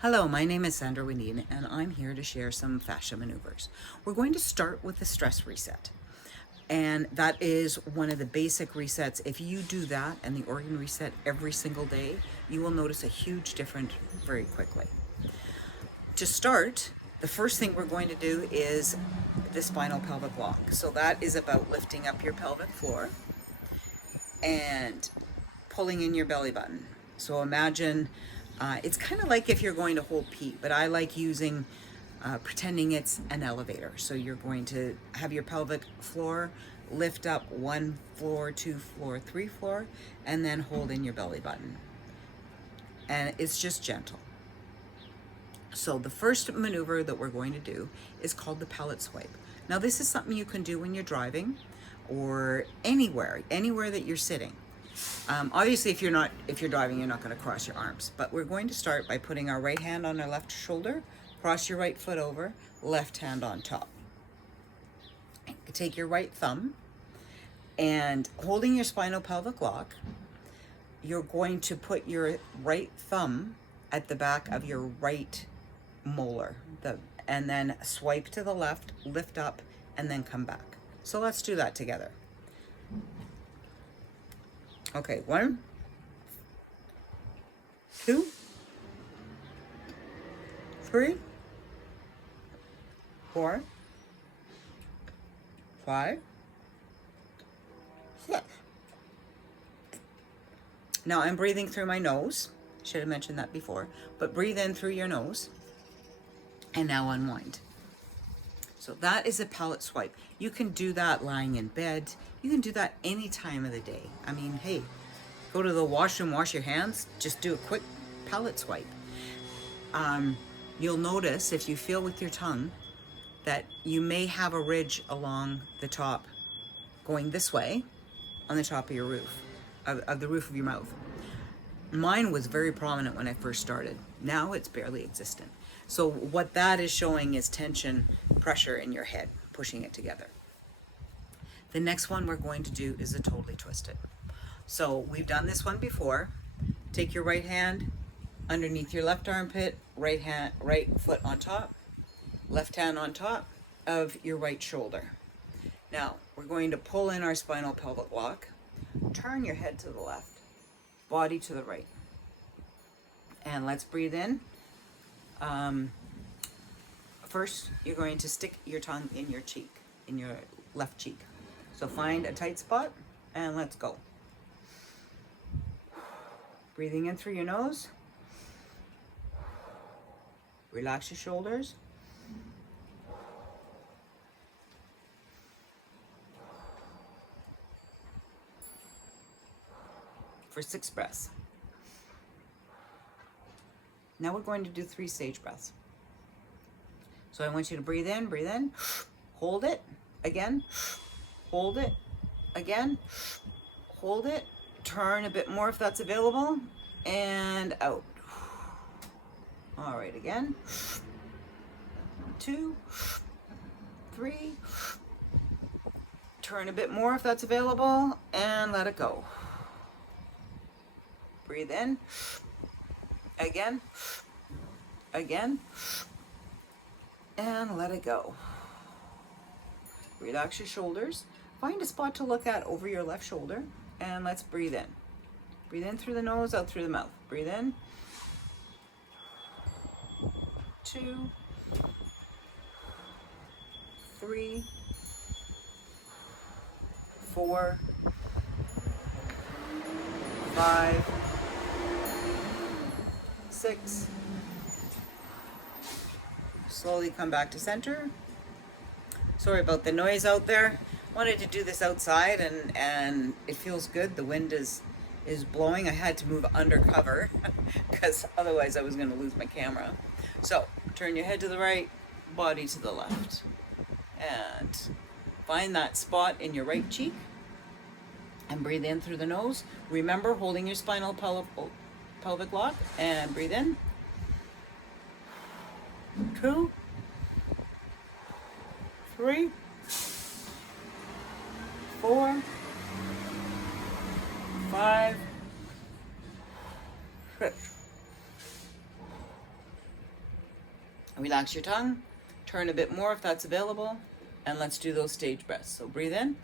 Hello, my name is Sandra Winine, and I'm here to share some fascia maneuvers. We're going to start with the stress reset. And that is one of the basic resets. If you do that and the organ reset every single day, you will notice a huge difference very quickly. To start, the first thing we're going to do is the spinal pelvic lock. So that is about lifting up your pelvic floor and pulling in your belly button. So imagine it's kind of like if you're going to hold Pete, but I like using pretending it's an elevator. So you're going to have your pelvic floor lift up 1 floor, 2 floor, 3 floor, and then hold in your belly button. And it's just gentle. So the first maneuver that we're going to do is called the pellet swipe. Now this is something you can do when you're driving or anywhere that you're sitting. Obviously, if you're driving, you're not going to cross your arms. But we're going to start by putting our right hand on our left shoulder, cross your right foot over, left hand on top. Take your right thumb and holding your spinal pelvic lock, you're going to put your right thumb at the back of your right molar, and then swipe to the left, lift up, and then come back. So let's do that together. Okay, 1, 2, 3, 4, 5, 6. Now I'm breathing through my nose. Should have mentioned that before. But breathe in through your nose. And now unwind. So that is a pellet swipe. You can do that lying in bed. You can do that any time of the day. I mean, hey, go to the washroom, wash your hands, just do a quick pellet swipe. You'll notice if you feel with your tongue that you may have a ridge along the top going this way on the top of your roof, of the roof of your mouth. Mine was very prominent when I first started. Now it's barely existent. So what that is showing is tension, pressure in your head, pushing it together. The next one we're going to do is a totally twisted. So we've done this one before. Take your right hand underneath your left armpit, right foot on top, left hand on top of your right shoulder. Now we're going to pull in our spinal pelvic lock, turn your head to the left, body to the right. And let's breathe in. First, you're going to stick your tongue in your cheek, in your left cheek. So find a tight spot and let's go. Breathing in through your nose. Relax your shoulders. For 6 breaths. Now we're going to do 3 sage breaths. So I want you to breathe in, hold it, again, hold it, again, hold it, turn a bit more if that's available, and out. All right, again, 2, 3, turn a bit more if that's available, and let it go. Breathe in, again, and let it go. Relax your shoulders. Find a spot to look at over your left shoulder, and let's breathe in. Breathe in through the nose, out through the mouth. Breathe in. 2, 3, 4, 5, 6. Slowly come back to center. Sorry about the noise out there. Wanted to do this outside and it feels good. The wind is blowing. I had to move under cover because otherwise I was going to lose my camera. So turn your head to the right, body to the left. And find that spot in your right cheek and breathe in through the nose. Remember holding your spinal pelvic lock and breathe in. 2, 3, 4, 5, 6. Relax your tongue, turn a bit more if that's available, and let's do those stage breaths. So breathe in,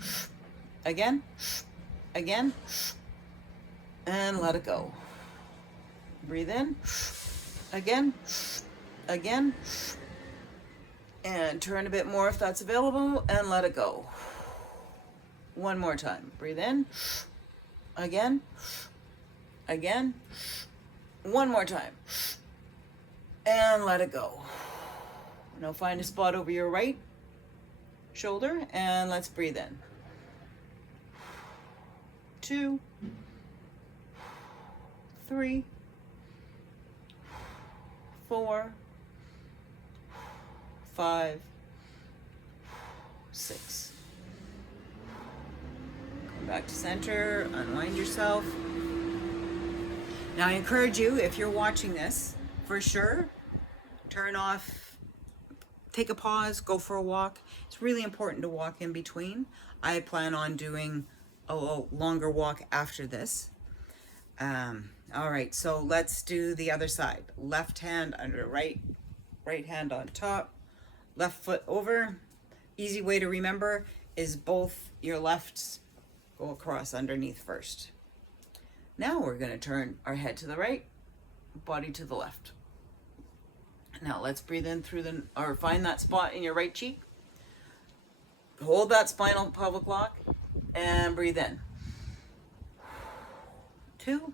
again, again, and let it go. Breathe in, again, again, and turn a bit more if that's available, and let it go. One more time. Breathe in, again, again, one more time, and let it go. Now find a spot over your right shoulder, and let's breathe in. 2, 3, 4, 5, 6. Come back to center, unwind yourself. Now I encourage you, if you're watching this, for sure, turn off, take a pause, go for a walk. It's really important to walk in between. I plan on doing a longer walk after this. All right, so let's do the other side. Left hand under right hand on top, left foot over. Easy way to remember is both your lefts go across underneath first. Now we're going to turn our head to the right, body to the left. Now let's breathe in through or find that spot in your right cheek. Hold that spinal pelvic lock and breathe in. 2,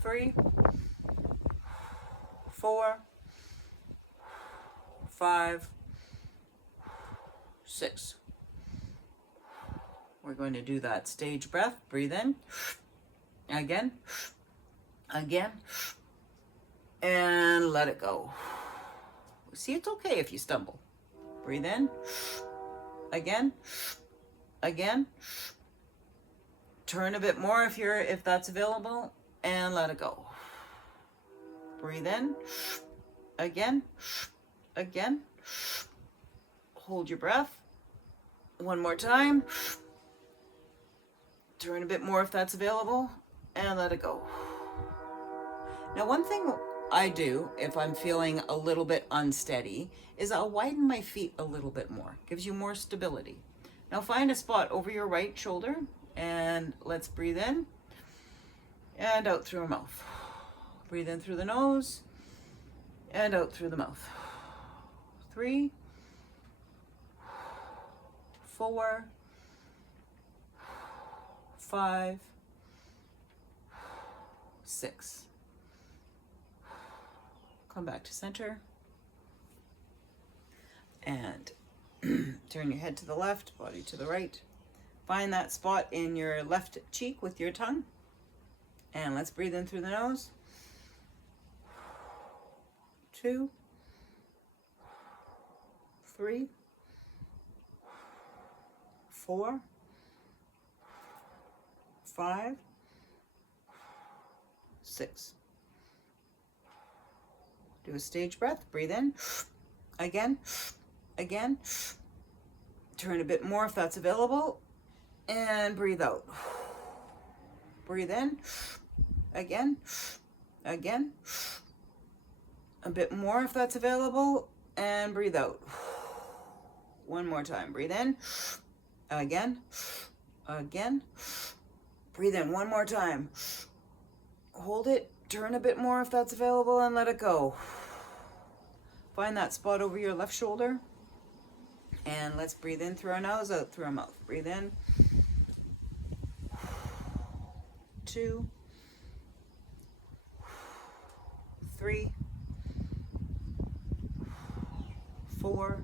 3, 4, 5, 6. We're going to do that stage breath. Breathe in. Again. Again. And let it go. See, it's okay if you stumble. Breathe in. Again. Again. Turn a bit more if that's available, and let it go. Breathe in. Again. Again. Hold your breath. One more time. Turn a bit more if that's available, and let it go. Now, one thing I do if I'm feeling a little bit unsteady is I'll widen my feet a little bit more. Gives you more stability. Now find a spot over your right shoulder, and let's breathe in and out through our mouth. Breathe in through the nose and out through the mouth. 3, 4, 5, 6. Come back to center. And turn your head to the left, body to the right. Find that spot in your left cheek with your tongue. And let's breathe in through the nose. 2, 3, 4, 5, 6. Do a stage breath. Breathe in. Again. Again. Turn a bit more if that's available. And breathe out. Breathe in. Again. Again. A bit more if that's available. And breathe out. One more time. Breathe in. Again. Again. Breathe in one more time. Hold it. Turn a bit more if that's available and let it go. Find that spot over your left shoulder. And let's breathe in through our nose, out through our mouth. Breathe in. 2, 3, 4,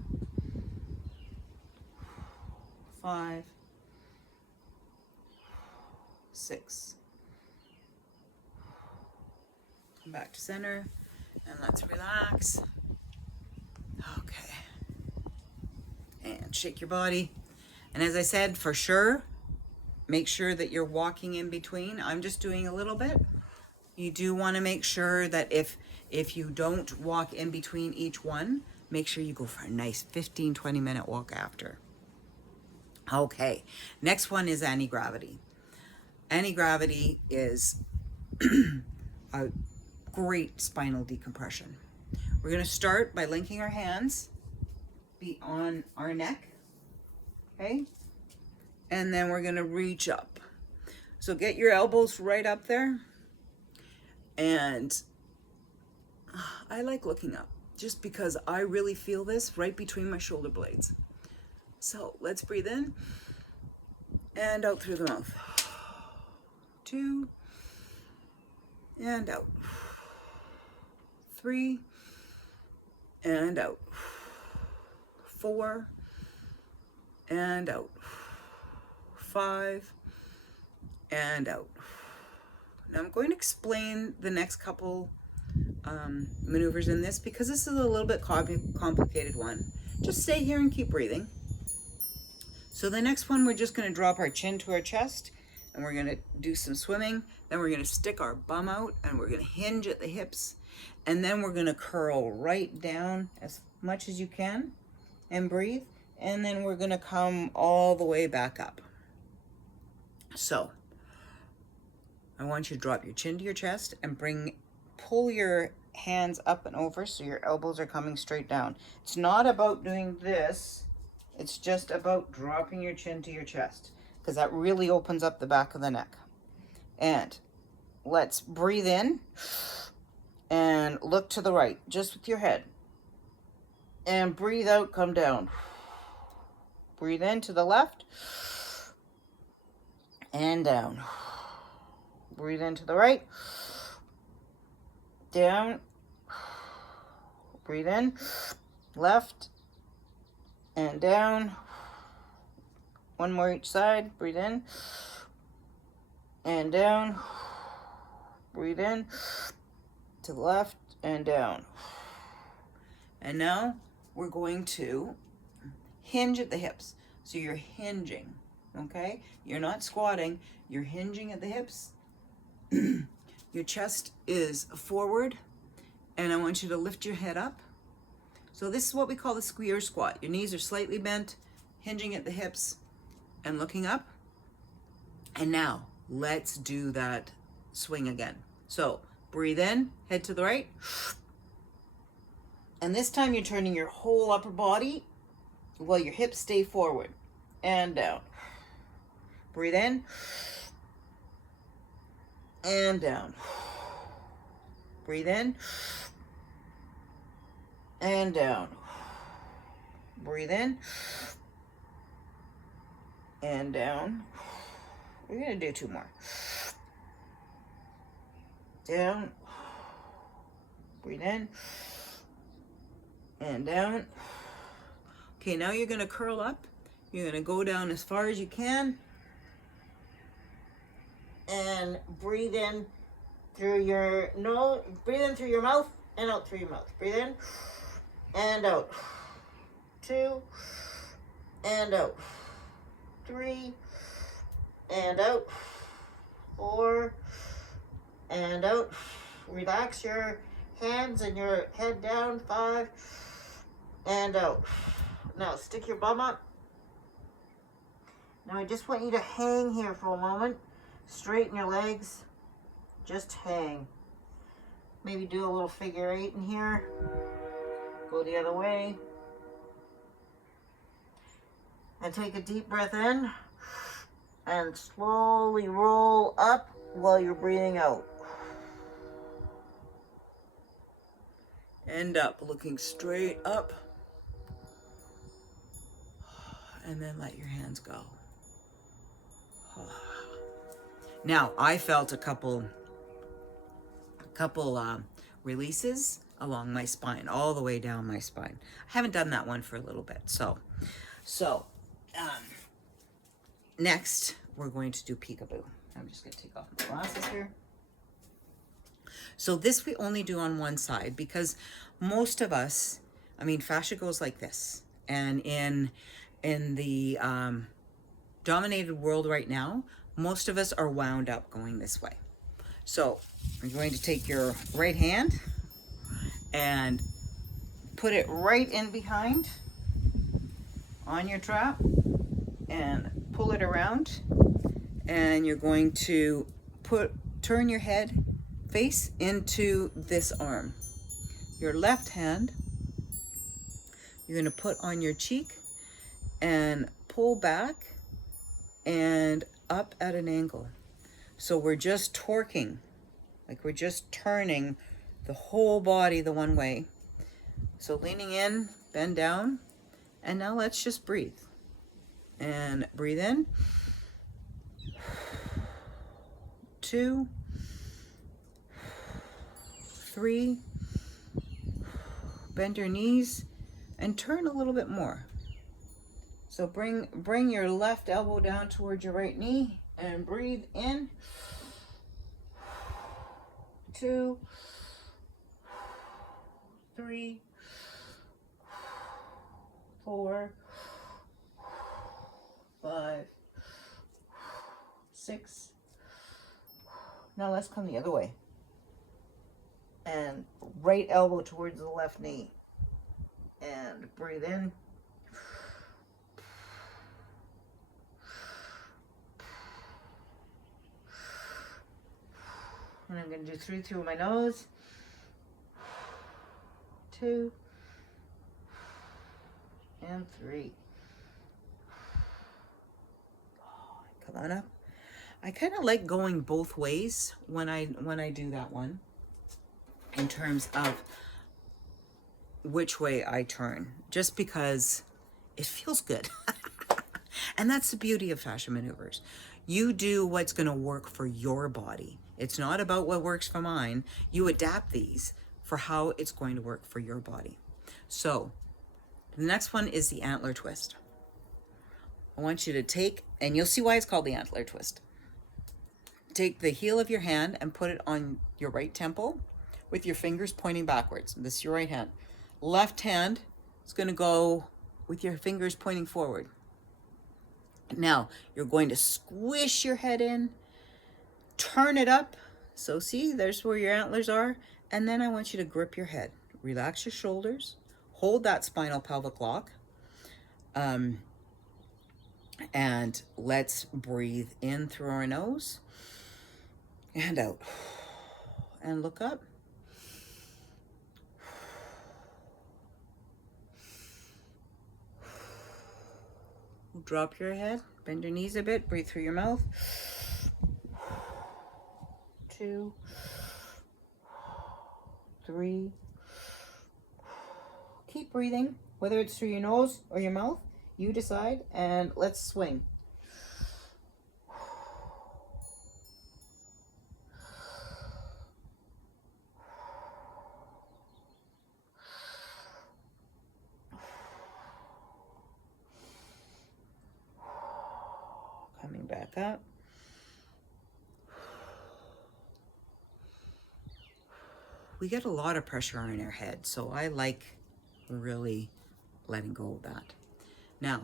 5, 6. Come back to center and let's relax. Okay. And shake your body. And as I said, for sure, make sure that you're walking in between. I'm just doing a little bit. You do want to make sure that if you don't walk in between each one, make sure you go for a nice 15-20 minute walk after. Okay, next one is anti-gravity. Anti-gravity is a great spinal decompression. We're going to start by linking our hands on our neck, okay? And then we're going to reach up. So get your elbows right up there. And I like looking up just because I really feel this right between my shoulder blades. So let's breathe in and out through the mouth. 2 and out. 3 and out. 4 and out. 5 and out. Now I'm going to explain the next couple maneuvers in this because this is a little bit complicated one. Just stay here and keep breathing. So the next one, we're just going to drop our chin to our chest and we're going to do some swimming. Then we're going to stick our bum out and we're going to hinge at the hips. And then we're going to curl right down as much as you can and breathe. And then we're going to come all the way back up. So I want you to drop your chin to your chest and pull your hands up and over so your elbows are coming straight down. It's not about doing this. It's just about dropping your chin to your chest because that really opens up the back of the neck. And let's breathe in and look to the right, just with your head. And breathe out, come down. Breathe in to the left and down. Breathe into the right, down, breathe in, left, and down. One more each side, breathe in, and down, breathe in, to the left, and down. And now we're going to hinge at the hips. So you're hinging, okay? You're not squatting, you're hinging at the hips. Your chest is forward and I want you to lift your head up. So this is what we call the squeer squat. Your knees are slightly bent, hinging at the hips and looking up. And now let's do that swing again. So breathe in, head to the right. And this time you're turning your whole upper body while your hips stay forward and down. Breathe in. And down. Breathe in. And down. Breathe in. And down. We're going to do 2 more. Down. Breathe in. And down. Okay, now you're going to curl up. You're going to go down as far as you can. And breathe in through your nose, breathe in through your mouth and out through your mouth. Breathe in and out. 2 and out. 3 and out. 4 and out. Relax your hands and your head down. 5 and out. Now stick your bum up. Now I just want you to hang here for a moment. Straighten your legs, just hang. Maybe do a little figure 8 in here. Go the other way. And take a deep breath in and slowly roll up while you're breathing out. End up looking straight up. And then let your hands go. Now, I felt a couple releases along my spine, all the way down my spine. I haven't done that one for a little bit. So next, we're going to do peekaboo. I'm just going to take off my glasses here. So this we only do on one side because most of us, I mean, fascia goes like this. And in the dominated world right now, most of us are wound up going this way. So you're going to take your right hand and put it right in behind on your trap and pull it around. And you're going to turn your head face into this arm. Your left hand, you're going to put on your cheek and pull back and up at an angle. So we're just torquing, like we're just turning the whole body the one way. So leaning in, bend down, and now let's just breathe. And breathe in. 2, 3. Bend your knees and turn a little bit more. So bring your left elbow down towards your right knee and breathe in. 2, 3, 4, 5, 6. Now let's come the other way. And right elbow towards the left knee. And breathe in. And I'm going to do 3 through my nose. 2. And 3. Come on up. I kind of like going both ways when I do that one, in terms of which way I turn, just because it feels good. And that's the beauty of fascia maneuvers. You do what's going to work for your body. It's not about what works for mine. You adapt these for how it's going to work for your body. So the next one is the antler twist. I want you to take, and you'll see why it's called the antler twist. Take the heel of your hand and put it on your right temple with your fingers pointing backwards. This is your right hand. Left hand is going to go with your fingers pointing forward. Now, you're going to squish your head in, turn it up. So see, there's where your antlers are. And then I want you to grip your head. Relax your shoulders. Hold that spinal pelvic lock. And let's breathe in through our nose and out. And look up. Drop your head, bend your knees a bit, breathe through your mouth. 2, 3. Keep breathing, whether it's through your nose or your mouth, you decide, and let's swing. Coming back up. We get a lot of pressure on our head, so I like really letting go of that. Now,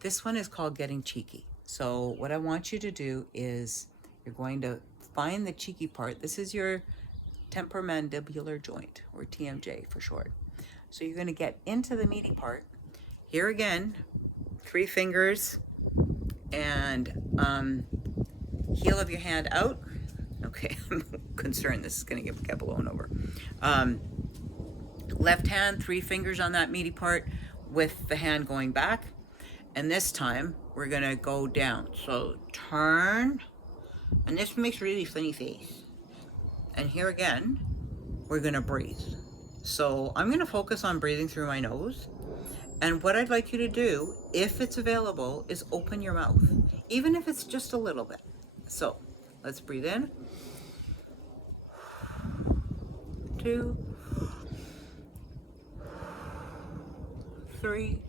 this one is called getting cheeky. So what I want you to do is you're going to find the cheeky part. This is your temporomandibular joint, or TMJ for short. So you're going to get into the meaty part. Here again, 3 fingers and heel of your hand out. Okay, I'm concerned this is going to get blown over. Left hand, 3 fingers on that meaty part with the hand going back. And this time, we're going to go down. So turn, and this makes a really funny face. And here again, we're going to breathe. So I'm going to focus on breathing through my nose. And what I'd like you to do, if it's available, is open your mouth, even if it's just a little bit. So let's breathe in. 2, 3.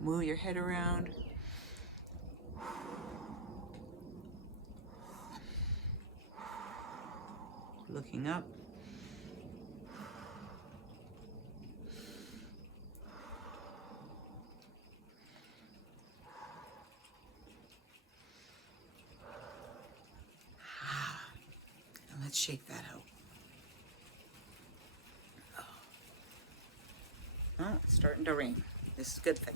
Move your head around. Looking up. And let's shake that out. Oh, it's starting to rain. This is a good thing.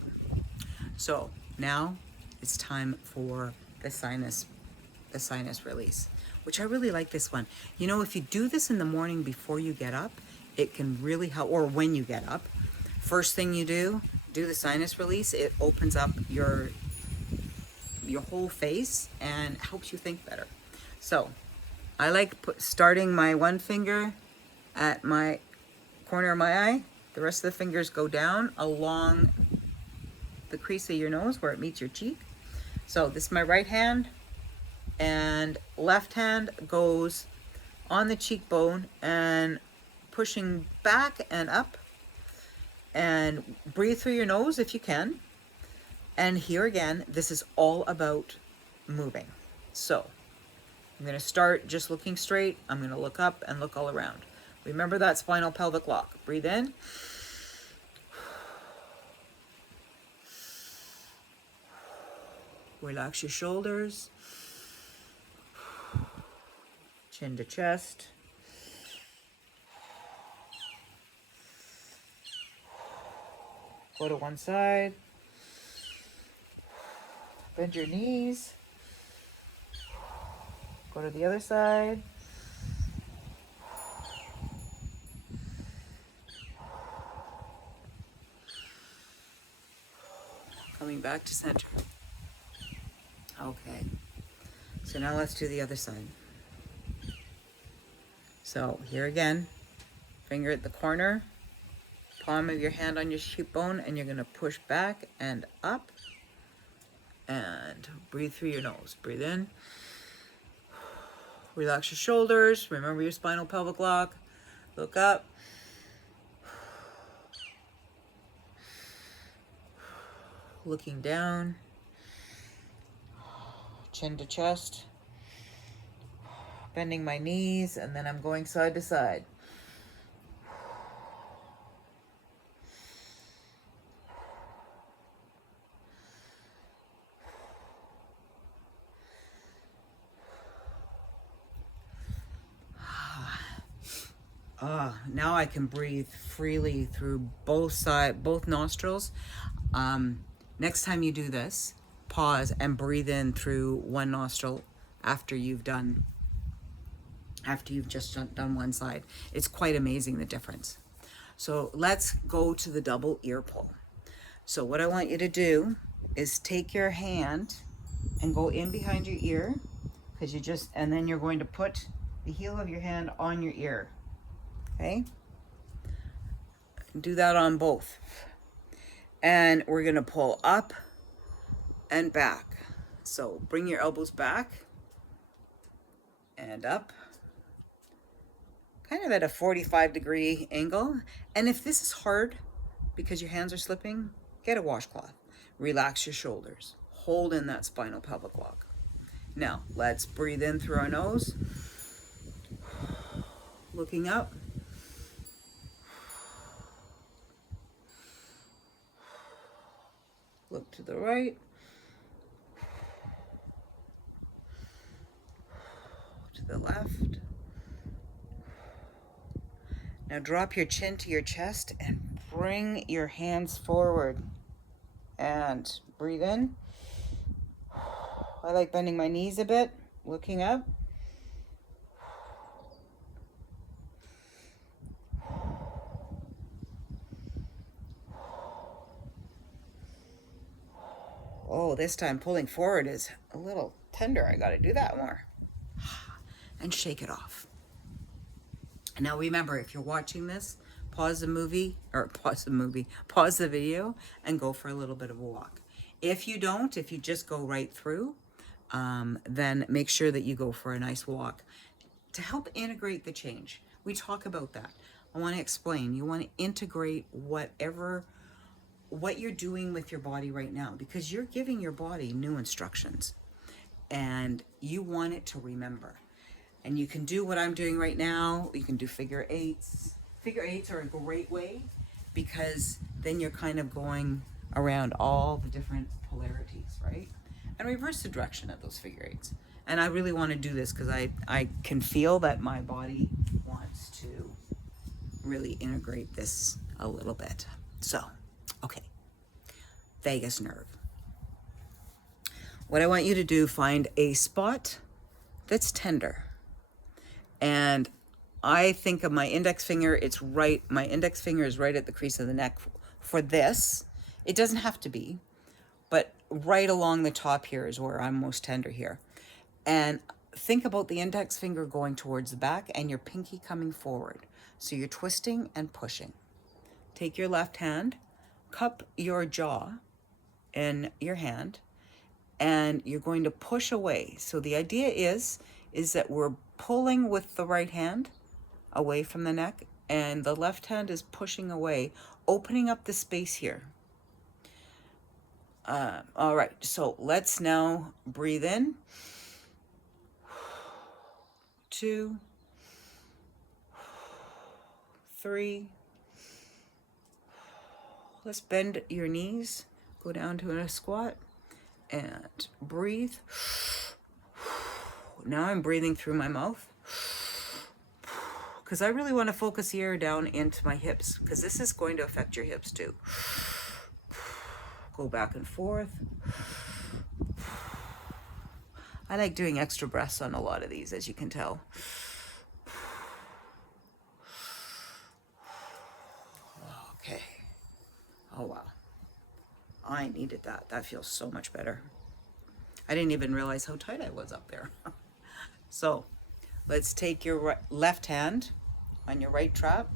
So now it's time for the sinus the sinus release, which I really like this one. You know, if you do this in the morning before you get up, it can really help, or when you get up. First thing you do the sinus release. It opens up your whole face and helps you think better. So I like starting my one finger at my corner of my eye. The rest of the fingers go down along the crease of your nose where it meets your cheek. So this is my right hand, and left hand goes on the cheekbone and pushing back and up. And breathe through your nose if you can. And here again, this is all about moving. So I'm going to start just looking straight. I'm going to look up and look all around. Remember that spinal pelvic lock. Breathe in. Relax your shoulders. Chin to chest. Go to one side. Bend your knees. Go to the other side. Coming back to center. Okay. So now let's do the other side. So here again, finger at the corner, palm of your hand on your cheekbone, and you're going to push back and up. And breathe through your nose. Breathe in. Relax your shoulders. Remember your spinal pelvic lock. Look up. Looking down. Chin to chest. Bending my knees, and then I'm going side to side. Now I can breathe freely through both nostrils. Next time you do this, pause and breathe in through one nostril after you've just done one side. It's quite amazing, the difference. So let's go to the double ear pull. So what I want you to do is take your hand and go in behind your ear, and then you're going to put the heel of your hand on your ear. Okay? Do that on both. And we're going to pull up and back. So bring your elbows back and up, kind of at a 45-degree angle. And if this is hard because your hands are slipping, get a washcloth. Relax your shoulders. Hold in that spinal pelvic lock. Now, let's breathe in through our nose. Looking up. Look to the right. To the left. Now drop your chin to your chest and bring your hands forward. And breathe in. I like bending my knees a bit, looking up. Oh, this time pulling forward is a little tender. I got to do that more. And shake it off. Now remember, if you're watching this, pause the video and go for a little bit of a walk. If you don't, if you just go right through, then make sure that you go for a nice walk to help integrate the change. We talk about that. I want to explain. You want to integrate what you're doing with your body right now, because you're giving your body new instructions and you want it to remember. And you can do what I'm doing right now. You can do figure eights. Figure eights are a great way because then you're kind of going around all the different polarities, right? And reverse the direction of those figure eights. And I really want to do this because I can feel that my body wants to really integrate this a little bit. So, okay. Vagus nerve. What I want you to do, find a spot that's tender. And I think of my index finger, it's right, my index finger is right at the crease of the neck for this. It doesn't have to be, but right along the top here is where I'm most tender here. And think about the index finger going towards the back and your pinky coming forward. So you're twisting and pushing. Take your left hand, cup your jaw in your hand, and you're going to push away. So the idea is that we're pulling with the right hand away from the neck, and the left hand is pushing away, opening up the space here. All right, so let's now breathe in. 2, 3. Let's bend your knees, go down to a squat, and breathe. Now I'm breathing through my mouth, because I really want to focus the air down into my hips, because this is going to affect your hips too. Go back and forth. I like doing extra breaths on a lot of these, as you can tell. Okay. Oh, wow. I needed that. That feels so much better. I didn't even realize how tight I was up there. So let's take your left hand on your right trap.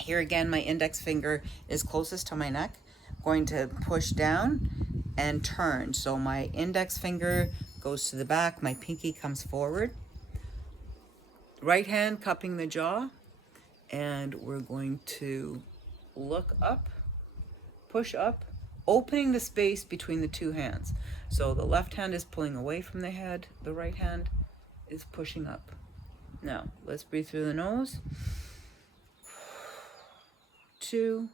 Here again, my index finger is closest to my neck. Going to push down and turn. So my index finger goes to the back, my pinky comes forward. Right hand cupping the jaw, and we're going to look up, push up, opening the space between the two hands. So the left hand is pulling away from the head, the right hand is pushing up. Now, let's breathe through the nose. 2,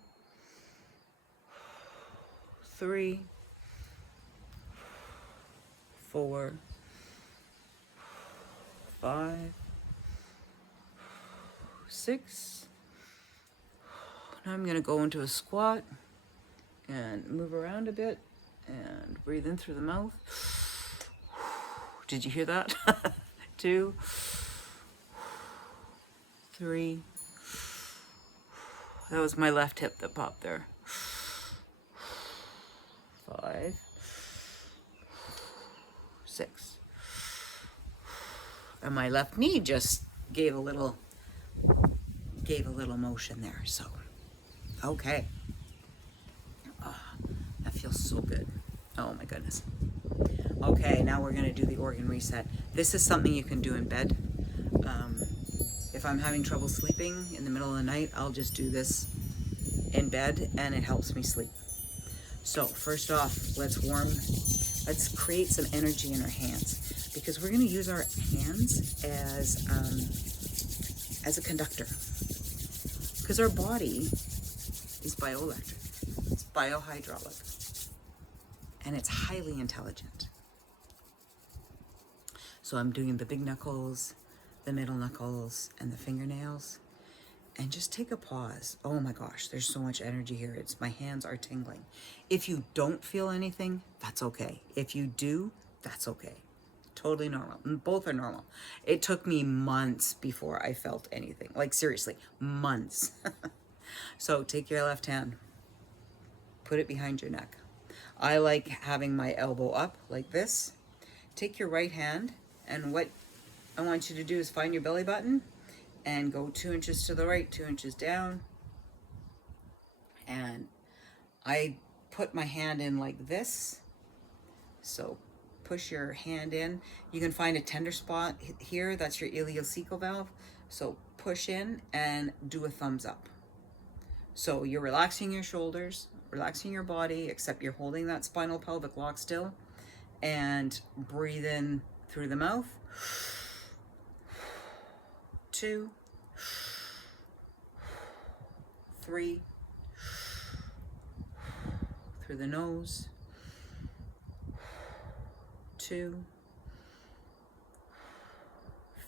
3, 4, 5, 6. Now I'm going to go into a squat and move around a bit and breathe in through the mouth. Did you hear that? 2, 3. That was my left hip that popped there. 5, 6. And my left knee just gave a little motion there. So, okay. That feels so good. Oh my goodness. Okay, now we're gonna do the organ reset. This is something you can do in bed. If I'm having trouble sleeping in the middle of the night, I'll just do this in bed and it helps me sleep. So first off, let's create some energy in our hands, because we're gonna use our hands as a conductor. Because our body is bioelectric, it's biohydraulic, and it's highly intelligent. So I'm doing the big knuckles, the middle knuckles, and the fingernails. And just take a pause. Oh my gosh, there's so much energy here. My hands are tingling. If you don't feel anything, that's okay. If you do, that's okay. Totally normal. Both are normal. It took me months before I felt anything. Like seriously, months. So take your left hand, put it behind your neck. I like having my elbow up like this. Take your right hand, and what I want you to do is find your belly button and go 2 inches to the right, 2 inches down. And I put my hand in like this. So push your hand in. You can find a tender spot here. That's your ileocecal valve. So push in and do a thumbs up. So you're relaxing your shoulders, relaxing your body, except you're holding that spinal pelvic lock still. And breathe in through the mouth. 2, 3, through the nose. 2,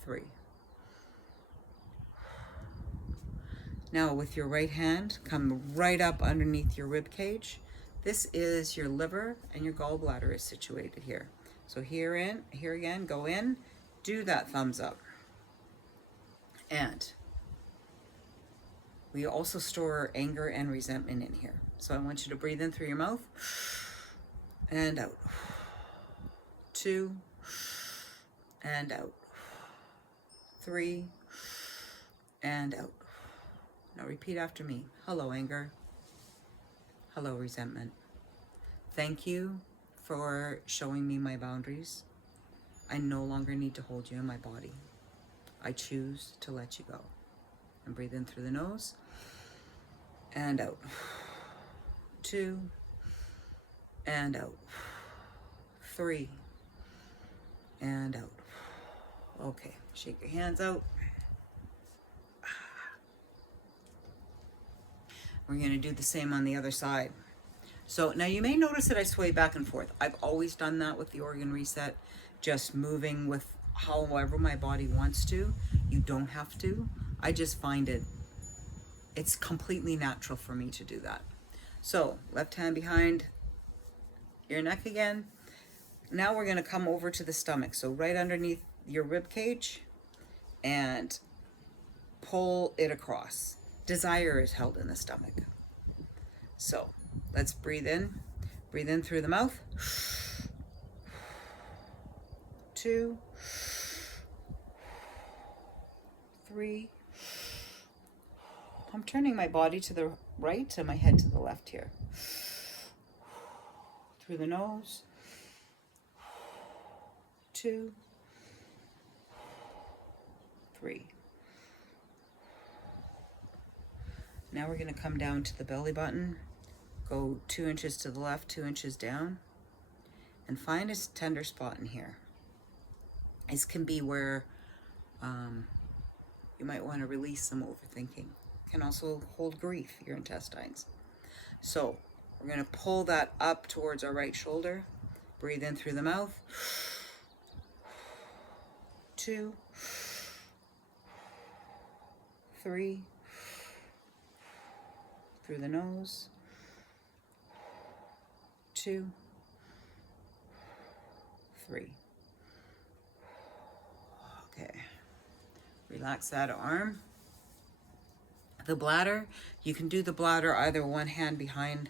3. Now with your right hand, come right up underneath your rib cage. This is your liver, and your gallbladder is situated here. So here again, go in do that thumbs up. And we also store anger and resentment in here. So I want you to breathe in through your mouth and out. 2 and out. 3 and out. Now repeat after me. Hello, anger. Hello, resentment. Thank you for showing me my boundaries. I no longer need to hold you in my body. I choose to let you go. And breathe in through the nose and out. 2 and out. 3 and out. Okay, shake your hands out. We're going to do the same on the other side. So now you may notice that I sway back and forth. I've always done that with the organ reset, just moving with however my body wants to. You don't have to. I just find it's completely natural for me to do that. So left hand behind your neck again. Now we're going to come over to the stomach. So right underneath your rib cage and pull it across. Desire is held in the stomach. So let's breathe in. Breathe in through the mouth. 2, 3. I'm turning my body to the right and my head to the left here. Through the nose. 2, 3. Now we're going to come down to the belly button. Go 2 inches to the left, 2 inches down. And find a tender spot in here. This can be where you might want to release some overthinking. Can also hold grief, your intestines. So we're going to pull that up towards our right shoulder. Breathe in through the mouth. 2, 3. Through the nose. 2, 3. Okay. Relax that arm. The bladder, you can do the bladder either one hand behind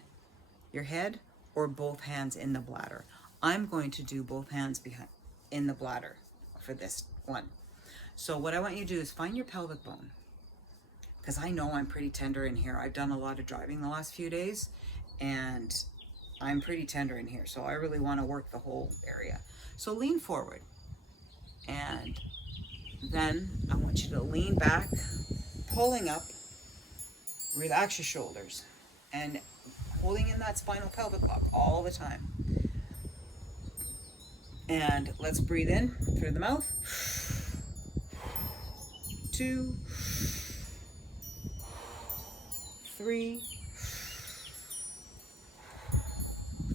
your head or both hands in the bladder. I'm going to do both hands behind in the bladder for this one. So what I want you to do is find your pelvic bone, because I know I'm pretty tender in here. I've done a lot of driving the last few days and I'm pretty tender in here. So I really want to work the whole area. So lean forward and then I want you to lean back, pulling up, relax your shoulders and holding in that spinal pelvic lock all the time. And let's breathe in through the mouth. 2, 3.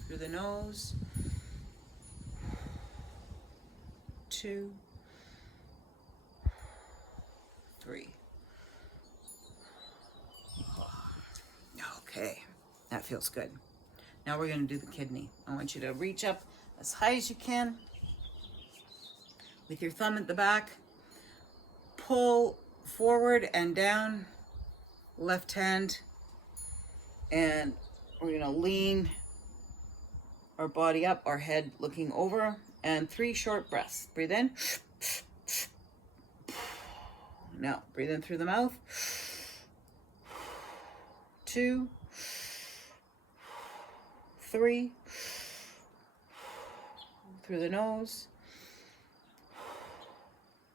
Through the nose. 2, 3. Okay, that feels good. Now we're going to do the kidney. I want you to reach up as high as you can with your thumb at the back. Pull forward and down, left hand, and we're going to lean our body up, our head looking over, and 3 short breaths. Breathe in. Now, breathe in through the mouth. 2, 3. Through the nose.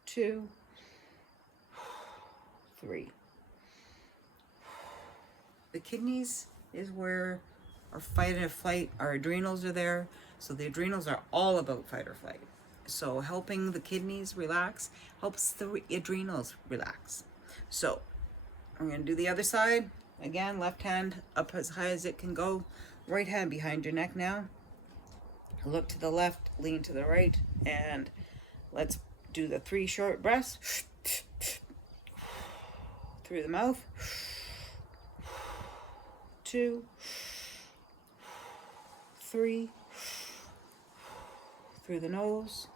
2, 3. The kidneys is where our fight or flight, our adrenals are there. So the adrenals are all about fight or flight. So helping the kidneys relax helps the adrenals relax. So we're going to do the other side. Again, left hand up as high as it can go. Right hand behind your neck now. Look to the left, lean to the right, and let's do the 3 short breaths. Through the mouth. 2, 3. Through the nose.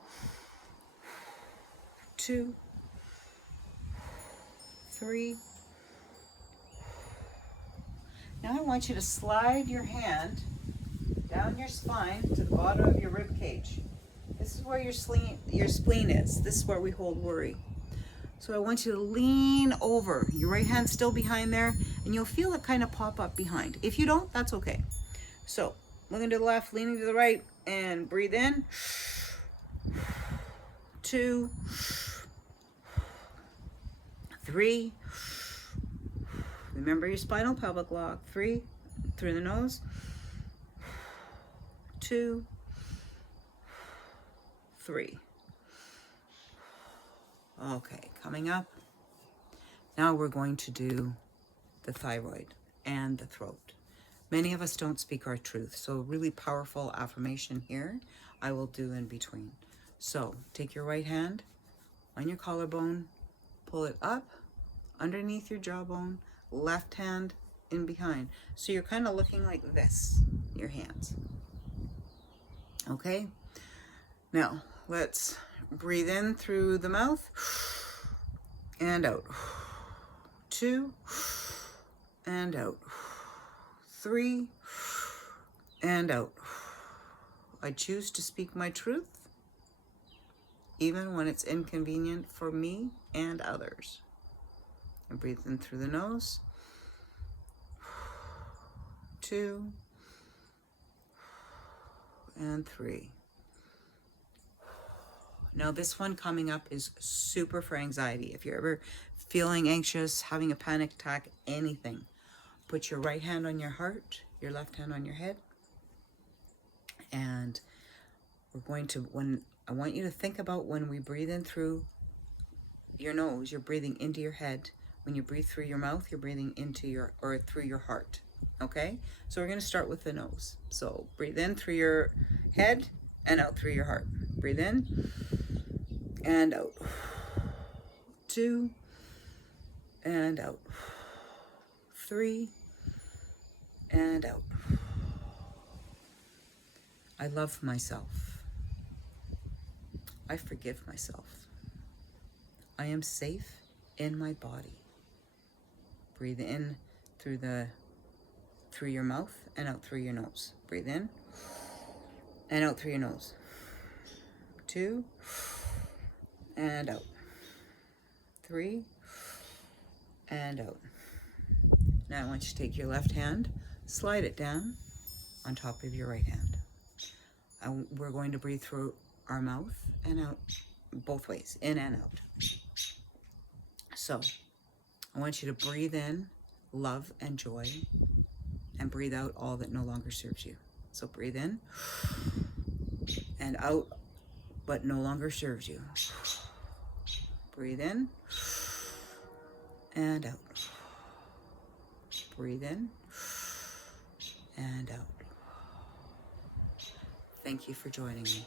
2, 3. Now I want you to slide your hand down your spine to the bottom of your rib cage. This is where your spleen is. This is where we hold worry. So I want you to lean over. Your right hand's still behind there, and you'll feel it kind of pop up behind. If you don't, that's okay. So looking to the left, leaning to the right, and breathe in. 2, 3. Remember your spinal pelvic lock. 3, through the nose. 2, 3. Okay, coming up. Now we're going to do the thyroid and the throat. Many of us don't speak our truth, so a really powerful affirmation here I will do in between. So take your right hand on your collarbone, pull it up underneath your jawbone, left hand in behind. So you're kind of looking like this, your hands. Okay, now let's breathe in through the mouth and out. 2 and out. 3 and out. I choose to speak my truth, even when it's inconvenient for me and others. And breathe in through the nose. 2 and 3. Now this one coming up is super for anxiety. If you're ever feeling anxious, having a panic attack, anything, put your right hand on your heart, your left hand on your head. And we're going to, I want you to think about when we breathe in through your nose, you're breathing into your head. When you breathe through your mouth, you're breathing into your, or through your heart. Okay? So we're going to start with the nose. So breathe in through your head and out through your heart. Breathe in and out. 2 and out. 3 and out. I love myself. I forgive myself. I am safe in my body. Breathe in through your mouth and out through your nose. Breathe in and out through your nose. 2 and out. 3 and out. Now I want you to take your left hand, slide it down on top of your right hand. We're going to breathe through our mouth and out, both ways, in and out. So I want you to breathe in love and joy, and breathe out all that no longer serves you. So breathe in and out but no longer serves you. Breathe in and out. Breathe in and out. Thank you for joining me.